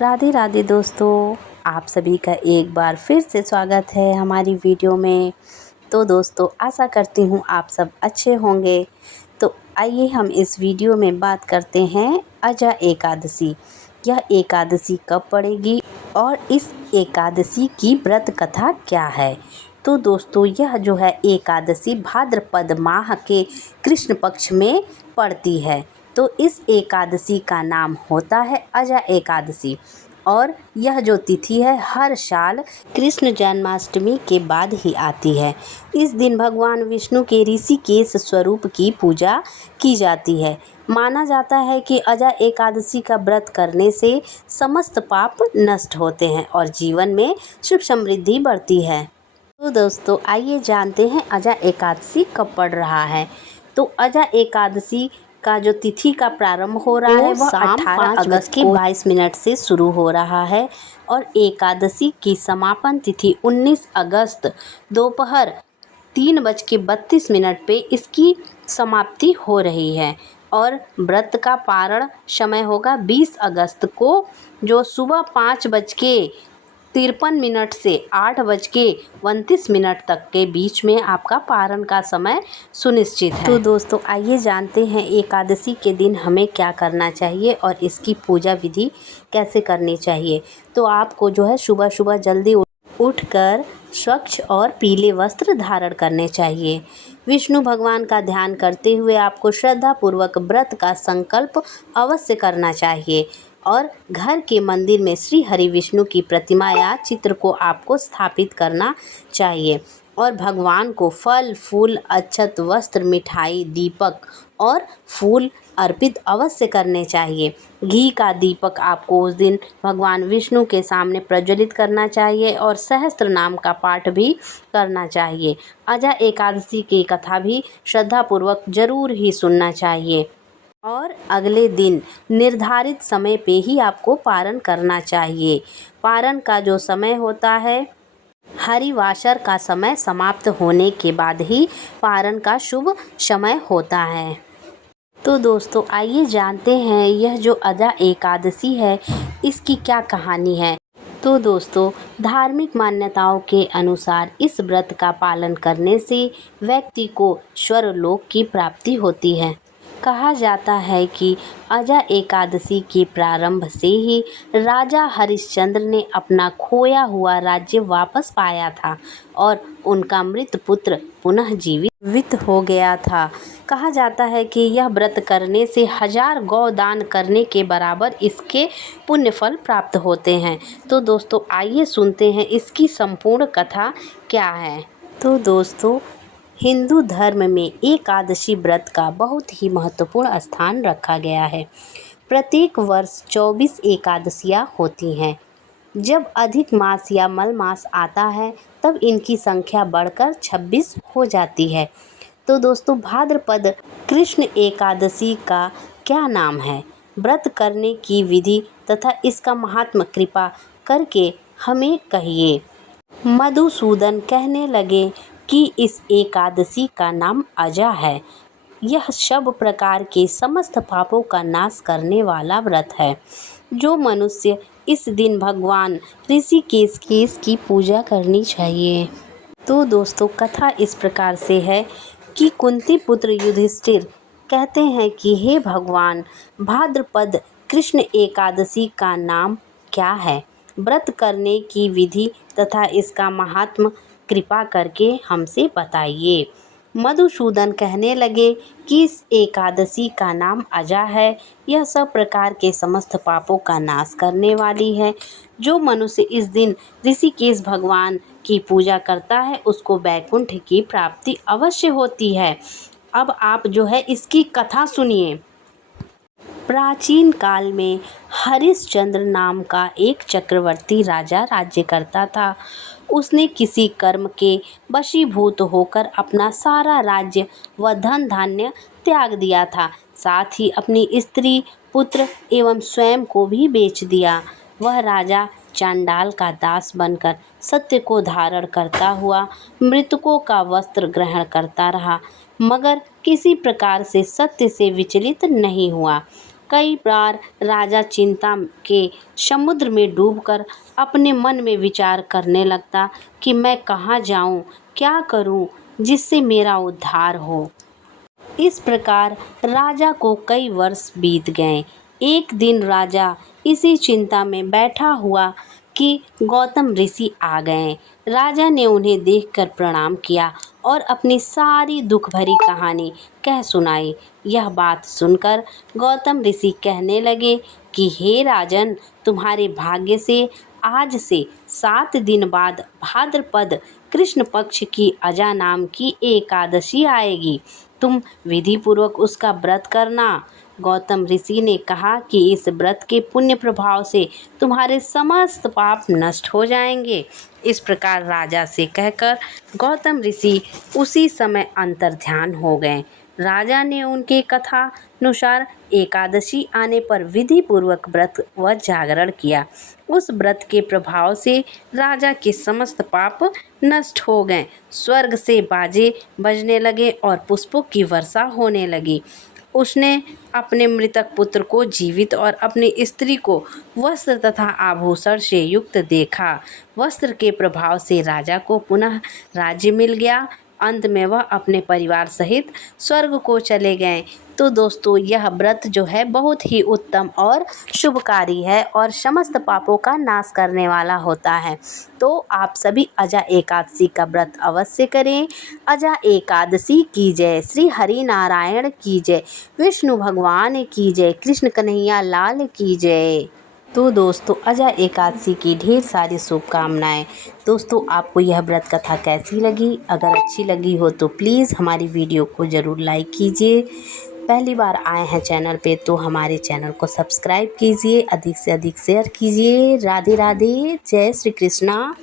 राधे राधे दोस्तों, आप सभी का एक बार फिर से स्वागत है हमारी वीडियो में। तो दोस्तों, आशा करती हूँ आप सब अच्छे होंगे। तो आइए हम इस वीडियो में बात करते हैं अजा एकादशी। यह एकादशी कब पड़ेगी और इस एकादशी की व्रत कथा क्या है। तो दोस्तों, यह जो है एकादशी भाद्रपद माह के कृष्ण पक्ष में पड़ती है। तो इस एकादशी का नाम होता है अजा एकादशी और यह जो तिथि है हर साल कृष्ण जन्माष्टमी के बाद ही आती है। इस दिन भगवान विष्णु के ऋषिकेश स्वरूप की पूजा की जाती है। माना जाता है कि अजा एकादशी का व्रत करने से समस्त पाप नष्ट होते हैं और जीवन में सुख समृद्धि बढ़ती है। तो दोस्तों, आइए जानते हैं अजा एकादशी कब पड़ रहा है। तो अजा एकादशी का जो तिथि का प्रारंभ हो रहा है वह 18 अगस्त के 22 मिनट से शुरू हो रहा है और एकादशी की समापन तिथि 19 अगस्त दोपहर 3:32 पे इसकी समाप्ति हो रही है और व्रत का पारण समय होगा 20 अगस्त को, जो सुबह 5:53 से 8:29 तक के बीच में आपका पारण का समय सुनिश्चित है। तो दोस्तों, आइए जानते हैं एकादशी के दिन हमें क्या करना चाहिए और इसकी पूजा विधि कैसे करनी चाहिए। तो आपको जो है सुबह सुबह जल्दी उठकर स्वच्छ और पीले वस्त्र धारण करने चाहिए। विष्णु भगवान का ध्यान करते हुए आपको श्रद्धापूर्वक व्रत का संकल्प अवश्य करना चाहिए और घर के मंदिर में श्री हरि विष्णु की प्रतिमा या चित्र को आपको स्थापित करना चाहिए और भगवान को फल फूल अक्षत वस्त्र मिठाई दीपक और फूल अर्पित अवश्य करने चाहिए। घी का दीपक आपको उस दिन भगवान विष्णु के सामने प्रज्वलित करना चाहिए और सहस्त्र नाम का पाठ भी करना चाहिए। अजा एकादशी की कथा भी श्रद्धापूर्वक जरूर ही सुनना चाहिए और अगले दिन निर्धारित समय पे ही आपको पारण करना चाहिए। पारण का जो समय होता है हरिवासर का समय समाप्त होने के बाद ही पारण का शुभ समय होता है। तो दोस्तों, आइए जानते हैं यह जो अजा एकादशी है इसकी क्या कहानी है। तो दोस्तों, धार्मिक मान्यताओं के अनुसार इस व्रत का पालन करने से व्यक्ति को स्वर्गलोक की प्राप्ति होती है। कहा जाता है कि अजा एकादशी के प्रारंभ से ही राजा हरिश्चंद्र ने अपना खोया हुआ राज्य वापस पाया था और उनका मृत पुत्र पुनः जीवित हो गया था। कहा जाता है कि यह व्रत करने से 1000 गौ दान करने के बराबर इसके पुण्य फल प्राप्त होते हैं। तो दोस्तों, आइए सुनते हैं इसकी संपूर्ण कथा क्या है। तो दोस्तों, हिंदू धर्म में एकादशी व्रत का बहुत ही महत्वपूर्ण स्थान रखा गया है। प्रत्येक वर्ष 24 एकादशियाँ होती हैं। जब अधिक मास या मल मास आता है तब इनकी संख्या बढ़कर 26 हो जाती है। तो दोस्तों, भाद्रपद कृष्ण एकादशी का क्या नाम है, व्रत करने की विधि तथा इसका महात्म कृपा करके हमें कहिए। मधुसूदन कहने लगे कि इस एकादशी का नाम अजा है। यह सब प्रकार के समस्त पापों का नाश करने वाला व्रत है। जो मनुष्य इस दिन भगवान ऋषिकेश की पूजा करनी चाहिए। तो दोस्तों, कथा इस प्रकार से है कि कुंती पुत्र युधिष्ठिर कहते हैं कि हे भगवान, भाद्रपद कृष्ण एकादशी का नाम क्या है, व्रत करने की विधि तथा इसका महात्म कृपा करके हमसे बताइए। मधुसूदन कहने लगे कि इस एकादशी का नाम अजा है। यह सब प्रकार के समस्त पापों का नाश करने वाली है। जो मनुष्य इस दिन ऋषिकेश भगवान की पूजा करता है उसको वैकुंठ की प्राप्ति अवश्य होती है। अब आप जो है इसकी कथा सुनिए। प्राचीन काल में हरिश्चंद्र नाम का एक चक्रवर्ती राजा राज्य करता था। उसने किसी कर्म के वशीभूत होकर अपना सारा राज्य व धन धान्य त्याग दिया था, साथ ही अपनी स्त्री पुत्र एवं स्वयं को भी बेच दिया। वह राजा चांडाल का दास बनकर सत्य को धारण करता हुआ मृतकों का वस्त्र ग्रहण करता रहा, मगर किसी प्रकार से सत्य से विचलित नहीं हुआ। कई बार राजा चिंता के समुद्र में डूबकर अपने मन में विचार करने लगता कि मैं कहाँ जाऊँ, क्या करूँ जिससे मेरा उद्धार हो। इस प्रकार राजा को कई वर्ष बीत गए। एक दिन राजा इसी चिंता में बैठा हुआ कि गौतम ऋषि आ गए। राजा ने उन्हें देखकर प्रणाम किया और अपनी सारी दुख भरी कहानी कह सुनाई। यह बात सुनकर गौतम ऋषि कहने लगे कि हे राजन, तुम्हारे भाग्य से आज से 7 दिन बाद भाद्रपद कृष्ण पक्ष की अजा नाम की एकादशी आएगी। तुम विधि पूर्वक उसका व्रत करना। गौतम ऋषि ने कहा कि इस व्रत के पुण्य प्रभाव से तुम्हारे समस्त पाप नष्ट हो जाएंगे। इस प्रकार राजा से कहकर गौतम ऋषि उसी समय अंतर्ध्यान हो गए। राजा ने उनके कथानुसार एकादशी आने पर विधि पूर्वक व्रत व जागरण किया। उस व्रत के प्रभाव से राजा के समस्त पाप नष्ट हो गए। स्वर्ग से बाजे बजने लगे और पुष्पों की वर्षा होने लगी। उसने अपने मृतक पुत्र को जीवित और अपनी स्त्री को वस्त्र तथा आभूषण से युक्त देखा। वस्त्र के प्रभाव से राजा को पुनः राज्य मिल गया। अंत में वह अपने परिवार सहित स्वर्ग को चले गए। तो दोस्तों, यह व्रत जो है बहुत ही उत्तम और शुभकारी है और समस्त पापों का नाश करने वाला होता है। तो आप सभी अजा एकादशी का व्रत अवश्य करें। अजा एकादशी की जय। श्री हरि नारायण की जय। विष्णु भगवान की जय। कृष्ण कन्हैया लाल की जय। तो दोस्तों, अजा एकादशी की ढेर सारी शुभकामनाएं। दोस्तों, आपको यह व्रत कथा कैसी लगी? अगर अच्छी लगी हो तो प्लीज़ हमारी वीडियो को ज़रूर लाइक कीजिए। पहली बार आए हैं चैनल पे तो हमारे चैनल को सब्सक्राइब कीजिए, अधिक से अधिक शेयर कीजिए। राधे राधे, जय श्री कृष्णा।